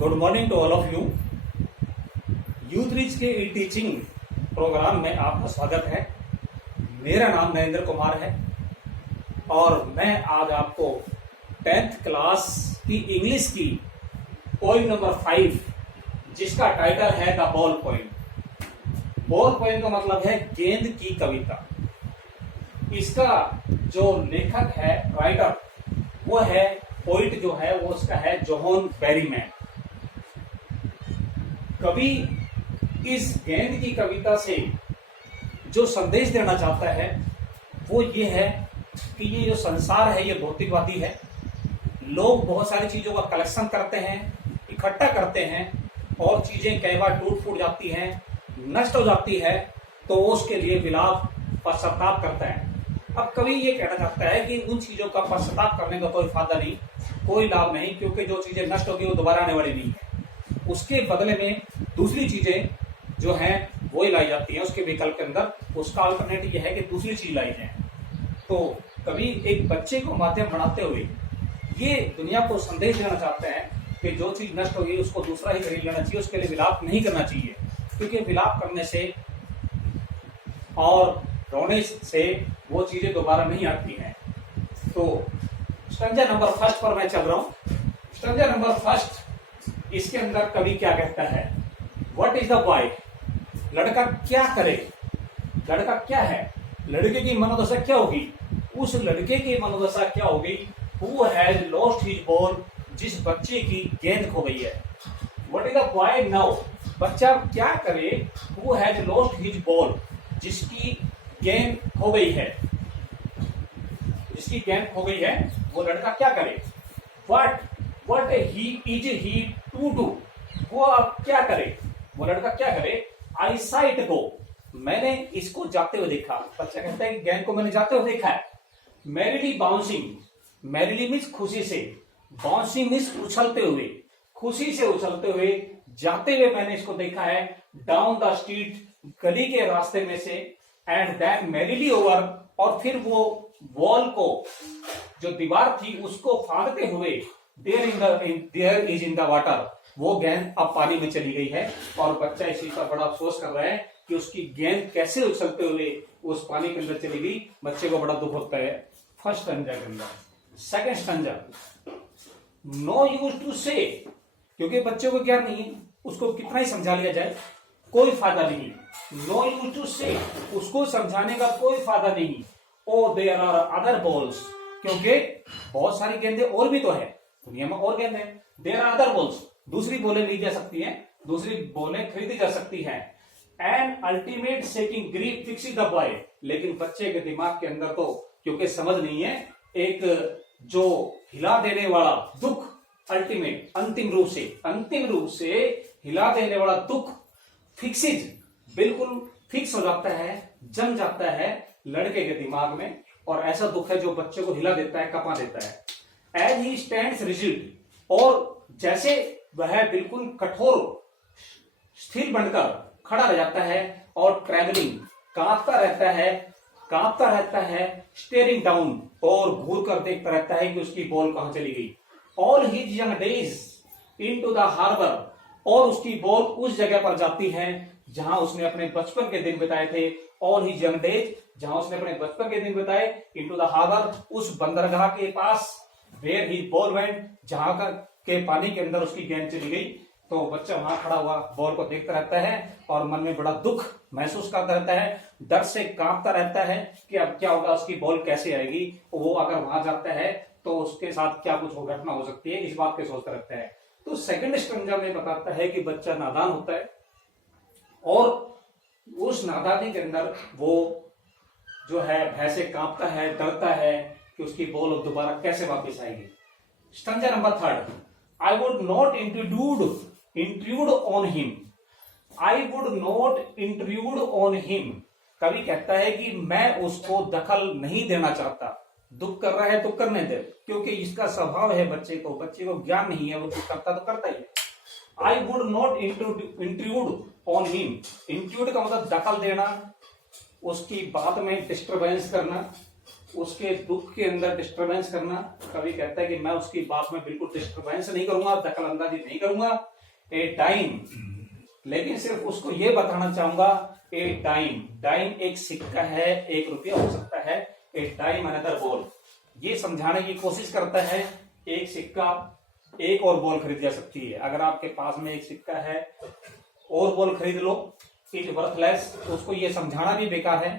Good morning to all of you. Youth reach के e teaching programme में आपका स्वागत है। मेरा नाम नरेंद्र कुमार है और मैं आज आपको 10th क्लास की इंग्लिश की पोइम नंबर 5 जिसका टाइटल है the ball poem. Ball poem का मतलब है गेंद की कविता। इसका जो लेखक है, राइटर, वो है, पोइट जो है वो उसका है जोहन बेरीमैन। कवि इस गेंद की कविता से जो संदेश देना चाहता है वो ये है कि ये जो संसार है ये भौतिकवादी है। लोग बहुत सारी चीजों का कलेक्शन करते हैं, इकट्ठा करते हैं और चीजें कई बार टूट फूट जाती हैं, नष्ट हो जाती है, तो उसके लिए विलाप पश्चाताप करता है। अब कवि ये कहना चाहता है कि उन चीजों का पश्चाताप करने का कोई फायदा नहीं, कोई लाभ नहीं, क्योंकि जो चीजें नष्ट होगी वो दोबारा आने वाली नहीं है। उसके बदले में दूसरी चीजें जो हैं वो ही लाई जाती हैं। उसके विकल्प के अंदर उसका अल्टरनेटिव यह है कि दूसरी चीज लाई जाए। तो कवि एक बच्चे को माध्यम बनाते हुए ये दुनिया को संदेश देना चाहते हैं कि जो चीज नष्ट होगी उसको दूसरा ही खरीद लेना चाहिए, उसके लिए विलाप नहीं करना चाहिए, क्योंकि विलाप करने से और रोने से वो चीजें दोबारा नहीं आती हैं। तो स्टैंजा नंबर 1 पर मैं चल रहा हूं। स्टैंजा नंबर 1 इसके अंदर कवि क्या कहता है? What is the boy? लड़का क्या करे? लड़का क्या है? लड़के की मनोदशा क्या होगी? उस लड़के की मनोदशा क्या होगी? Who has lost his ball? जिस बच्चे की गेंद खो गई है। What is the boy now? बच्चा क्या करे? Who has lost his ball? जिसकी गेंद खो गई है। जिसकी गेंद खो गई है वो लड़का क्या करे? What he to do? वो अब क्या करे? वो लड़का क्या करे? आई साइट गो, मैंने इसको जाते हुए देखा। बच्चा कहता है कि गेंद को मैंने जाते हुए देखा है। मैरिली बाउंसिंग, मैरिली मीन्स खुशी से, बाउंसिंग मीन्स उछलते हुए, खुशी से उछलते हुए, जाते हुए मैंने इसको देखा है। डाउन द स्ट्रीट, गली के रास्ते में से, एंड देन मैरिली ओवर, और फिर वो वॉल को, जो दीवार थी उसको फाड़ते हुए, there is in the water, वो गेंद अब पानी में चली गई है। और बच्चा इसी का बड़ा अफसोस कर रहा है कि उसकी गेंद कैसे उछलते हुए उस पानी के अंदर चली गई। बच्चे को बड़ा दुख होता है। फर्स्ट स्टैंजा के अंदर। Second stanza, no use to say, क्योंकि बच्चे को ज्ञान नहीं है, उसको कितना ही समझा लिया जाए कोई फायदा नहीं। नो यूज टू से, उसको समझाने का कोई फायदा नहीं। Oh there are other balls, क्योंकि बहुत सारी गेंदें और भी तो है दुनिया में, और गेंद है। देयर आर अदर बॉल्स, दूसरी बॉलें ली जा सकती हैं, दूसरी बॉलें खरीदी जा सकती हैं। And ultimate seeking grief fix the boy, लेकिन बच्चे के दिमाग के अंदर तो क्योंकि समझ नहीं है, एक जो हिला देने वाला दुख, अल्टीमेट, अंतिम रूप से हिला देने वाला दुख, फिक्सिज, बिल्कुल फिक्स हो जाता है, जम जाता है लड़के के दिमाग में। और ऐसा दुख है जो बच्चे को हिला देता है, कपा देता है। एज ही स्टैंड्स रिजिड, और जैसे वह बिल्कुल कठोर स्थिर बनकर खड़ा रह जाता है, और ट्रैवलिंग, कांपता रहता है, स्टेयरिंग डाउन, और घूर कर देखता रहता है कि उसकी बॉल कहां चली गई। All his young days into the harbour, और उसकी बॉल उस जगह पर जाती है जहां उसने अपने बचपन के दिन बिताए थे। ऑल हिज यंग डेज, जहां उसने अपने बचपन के दिन बिताए, इनटू द हार्बर, उस बंदरगाह के पास, वेयर ही बॉल वेंट, जहां के पानी के अंदर उसकी गेंद चली गई। तो बच्चा वहां खड़ा हुआ बॉल को देखता रहता है और मन में बड़ा दुख महसूस करता रहता है, डर से कांपता रहता है कि अब क्या होगा, उसकी बॉल कैसे आएगी, वो अगर वहां जाता है तो उसके साथ क्या कुछ घटना हो सकती है, इस बात के सोचता रहता है। तो सेकंड स्टैंजा में बताता है कि बच्चा नादान होता है और उस नादानी के अंदर वो जो है भय से कांपता है, डरता है कि उसकी बॉल दोबारा कैसे वापस आएगी। Stanza number 3, I would not intrude on him. I would not intrude on him. कवि कहता है कि मैं उसको दखल नहीं देना चाहता। दुख कर रहा है तो करने दे, क्योंकि इसका स्वभाव है, बच्चे को ज्ञान नहीं है, वो दुख करता तो करता ही है। I would not intrude on him. Intrude का मतलब दखल देना, उसकी बात में डिस्टर्बेंस करना, उसके दुख के अंदर डिस्टरबेंस करना। कवि कहता है कि मैं उसकी बात में बिल्कुल डिस्टरबेंस नहीं करूंगा, दखल अंदाजी नहीं करूंगा। ए टाइम, लेकिन सिर्फ उसको ये बताना चाहूंगा, ए टाइम, टाइम एक सिक्का है, 1 रुपया हो सकता है। ए टाइम अनदर बॉल, ये समझाने की कोशिश करता है एक सिक्का एक और बॉल खरीद जा सकती है। अगर आपके पास में एक सिक्का है और बॉल खरीद लो, इट वर्थलेस, तो उसको ये समझाना भी बेकार है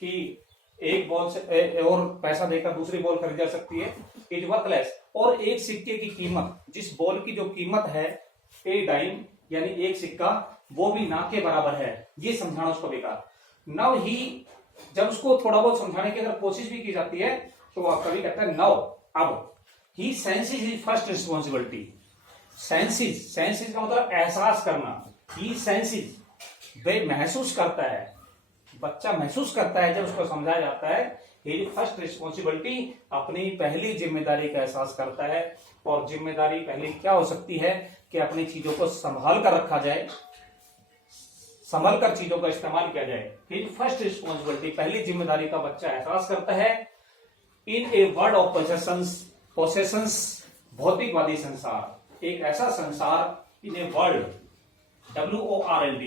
कि एक बॉल से और पैसा देकर दूसरी बॉल खरीद जा सकती है, इट वर्थलेस। और एक सिक्के की कीमत, जिस बॉल की जो कीमत है ए डाइम यानी एक सिक्का, वो भी ना के बराबर है, ये समझाना उसको बेकार। नव ही, जब उसको थोड़ा बहुत समझाने की अगर कोशिश भी की जाती है तो वह कभी कहता है नव, अब he senses his first responsibility. Senses, senses का मतलब एहसास करना। ही सेंसेस, वे महसूस करता है, बच्चा महसूस करता है जब उसको समझाया जाता है हिज फर्स्ट रिस्पॉन्सिबिलिटी, अपनी पहली जिम्मेदारी का एहसास करता है। और जिम्मेदारी पहली क्या हो सकती है कि अपनी चीजों को संभाल कर रखा जाए, संभल कर चीजों का इस्तेमाल किया जाए। हिज फर्स्ट रिस्पॉन्सिबिलिटी, पहली जिम्मेदारी का बच्चा एहसास करता है। इन ए वर्ल्ड ऑफ पोसेशंस, पोसेशंस भौतिकवादी संसार, एक ऐसा संसार, in a world, WORLD,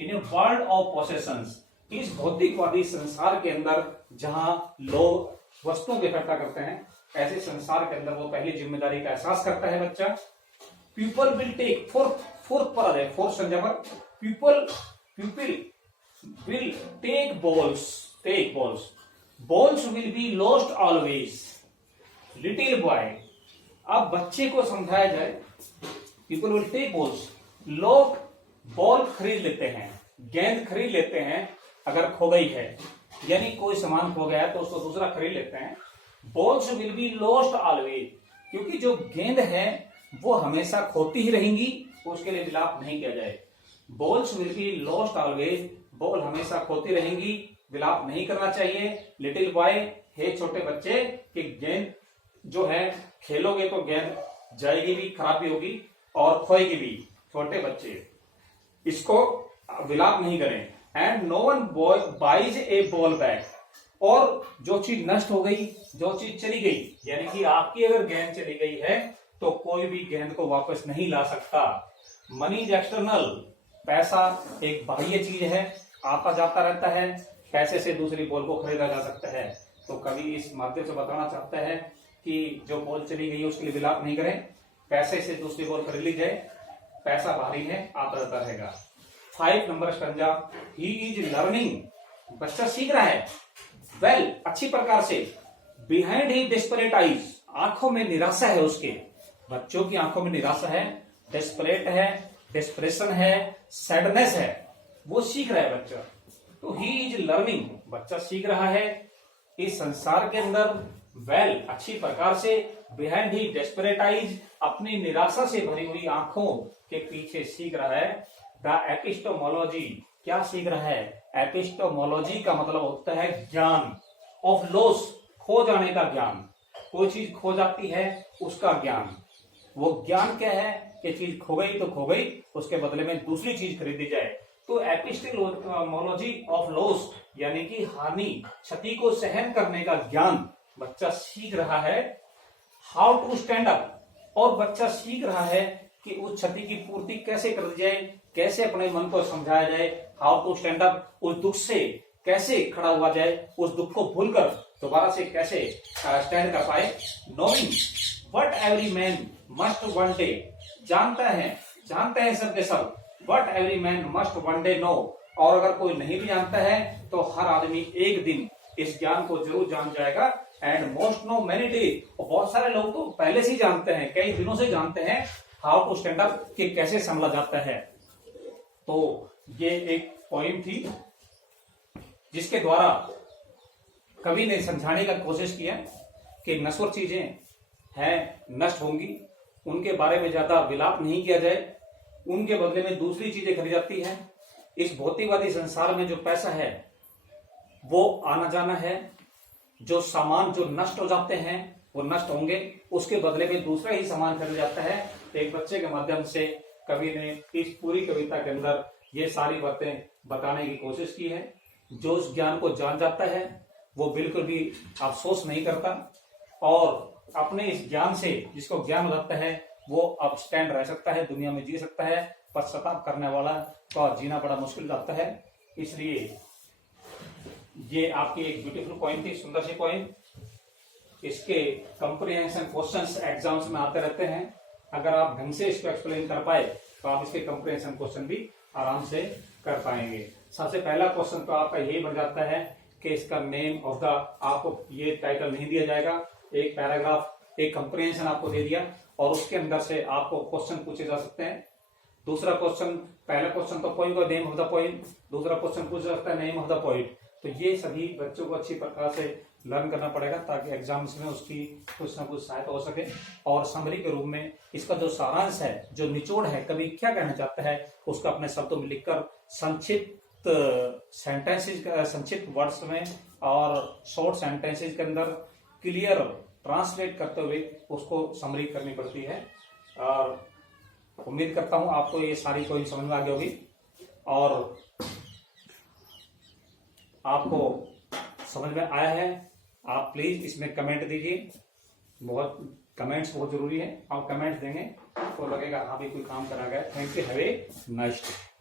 in a world of possessions, इस भौतिकवादी संसार के अंदर जहां लोग वस्तुओं की इकट्ठा करते हैं, ऐसे संसार के अंदर वो पहली जिम्मेदारी का एहसास करता है बच्चा। पीपल विल टेक, फोर्थ पर आ जाए, फोर्थ संज्ञा पर, people will take balls, balls will be lost always, little boy. अब बच्चे को समझाया जाए, पीपल विल टेक बॉल्स, लोग बॉल खरीद लेते हैं, गेंद खरीद लेते हैं अगर खो गई है, यानी कोई सामान खो गया तो उसको दूसरा खरीद लेते हैं। Balls will be lost always, क्योंकि जो गेंद है वो हमेशा खोती ही रहेंगी, उसके लिए विलाप नहीं किया जाए। Balls will be lost always, ball हमेशा खोती रहेंगी, विलाप नहीं करना चाहिए। लिटिल बॉय, हे छोटे बच्चे, कि गेंद जो है खेलोगे तो गेंद जाएगी भी, खराब भी होगी और खोएगी भी। छोटे बच्चे, इसको विलाप नहीं करें। And no one buys a ball back, और जो चीज नष्ट हो गई, जो चीज चली गई, यानी कि आपकी अगर गेंद चली गई है तो कोई भी गेंद को वापस नहीं ला सकता। मनी इज एक्सटर्नल, पैसा एक बाह्य चीज है, आता जाता रहता है, पैसे से दूसरी बॉल को खरीदा जा सकता है। तो कवि इस माध्यम से बताना चाहता है कि जो बॉल चली गई है उसके लिए विलाप नहीं करें, पैसे से दूसरी बॉल खरीद ली जाए, पैसा भारी है, आता जाता रहेगा। 5 number stanza, he is learning, बच्चा सीख रहा है, वेल, अच्छी प्रकार से। बिहाइंड ही डेस्परेट आईज, आंखों में निराशा है उसके, बच्चों की आंखों में निराशा है, डेस्परेट है, डेस्परेशन है, सैडनेस है, वो सीख रहा है बच्चा। तो ही इज लर्निंग, बच्चा सीख रहा है इस संसार के अंदर, वेल, अच्छी प्रकार से। बिहाइंड ही डेस्परेट आईज, अपनी निराशा से भरी हुई आंखों के पीछे सीख रहा है। द एपिस्टोमोलॉजी, क्या सीख रहा है? एपिस्टोमोलॉजी का मतलब होता है ज्ञान, ऑफ लॉस, खो जाने का ज्ञान, कोई चीज खो जाती है उसका ज्ञान। वो ज्ञान क्या है कि चीज खो गई तो खो गई, उसके बदले में दूसरी चीज खरीदी जाए। तो एपिस्टेमोलॉजी ऑफ लॉस यानी कि हानि, क्षति को सहन करने का ज्ञान बच्चा सीख रहा है। हाउ टू स्टैंड अप, और बच्चा सीख रहा है कि उस क्षति की पूर्ति कैसे कर दी जाए, कैसे अपने मन को समझाया जाए। हाउ टू स्टैंड अप, उस दुख से कैसे खड़ा हुआ जाए, उस दुख को भूलकर दोबारा से कैसे स्टैंड कर पाए। Knowing what every man must one day, जानते हैं सब के सब, what every man must one day know, और अगर कोई नहीं भी जानता है तो हर आदमी एक दिन इस ज्ञान को जरूर जान जाएगा। And most know many day, बहुत सारे लोग तो पहले से जानते हैं, कई दिनों से जानते हैं हाउ टू स्टैंड अप, कि कैसे संभला जाता है। तो ये एक पॉइंट थी जिसके द्वारा कवि ने समझाने का कोशिश किया कि नश्वर चीजें हैं, नष्ट होंगी, उनके बारे में ज्यादा विलाप नहीं किया जाए, उनके बदले में दूसरी चीजें खरीदी जाती हैं। इस भौतिकवादी संसार में जो पैसा है वो आना जाना है, जो सामान जो नष्ट हो जाते हैं वो नष्ट होंगे, उसके बदले में दूसरा ही सामान खरीदा जाता है। एक बच्चे के माध्यम से कवि ने इस पूरी कविता के अंदर ये सारी बातें बताने की कोशिश की है। जो उस ज्ञान को जान जाता है वो बिल्कुल भी अफसोस नहीं करता और अपने इस ज्ञान से, जिसको ज्ञान लगता है, वो अब स्टैंड रह सकता है, दुनिया में जी सकता है। पश्चाताप करने वाला का जीना बड़ा मुश्किल लगता है। इसलिए ये आपकी एक ब्यूटीफुल पॉइंट थी, सुंदर सी पॉइंट। इसके कंप्रीहेंशन क्वेश्चंस एग्जाम्स में आते रहते हैं। अगर आप ढंग से इसको एक्सप्लेन कर पाए तो आप इसके कंप्रीहेंशन क्वेश्चन भी आराम से कर पाएंगे। सबसे पहला क्वेश्चन तो आपका यही बन जाता है कि इसका नेम ऑफ द, आपको ये टाइटल नहीं दिया जाएगा, एक पैराग्राफ, एक कंप्रीहेंशन आपको दे दिया और उसके अंदर से आपको क्वेश्चन पूछे जा सकते हैं। दूसरा क्वेश्चन, पहला क्वेश्चन तो पोइम का नेम ऑफ द पोइम, दूसरा क्वेश्चन पूछ सकता है नेम ऑफ द पोइट। तो ये सभी बच्चों को अच्छी प्रकार से लर्न करना पड़ेगा ताकि एग्जाम्स में उसकी कुछ ना कुछ सहायता हो सके। और समरी के रूप में इसका जो सारांश है, जो निचोड़ है, कभी क्या कहना चाहता है, उसका अपने शब्दों में लिखकर संक्षिप्त सेंटेंसेज, संक्षिप्त वर्ड्स में और शॉर्ट सेंटेंसेज के अंदर क्लियर ट्रांसलेट करते हुए उसको समरी करनी पड़ती है। और उम्मीद करता हूं आपको ये सारी पॉइंट समझ में आ गई होगी और आपको समझ में आया है। आप प्लीज इसमें कमेंट दीजिए, कमेंट्स बहुत जरूरी है। आप कमेंट्स देंगे तो लगेगा हाँ भी कोई काम करा गया। Thank you, have a nice day.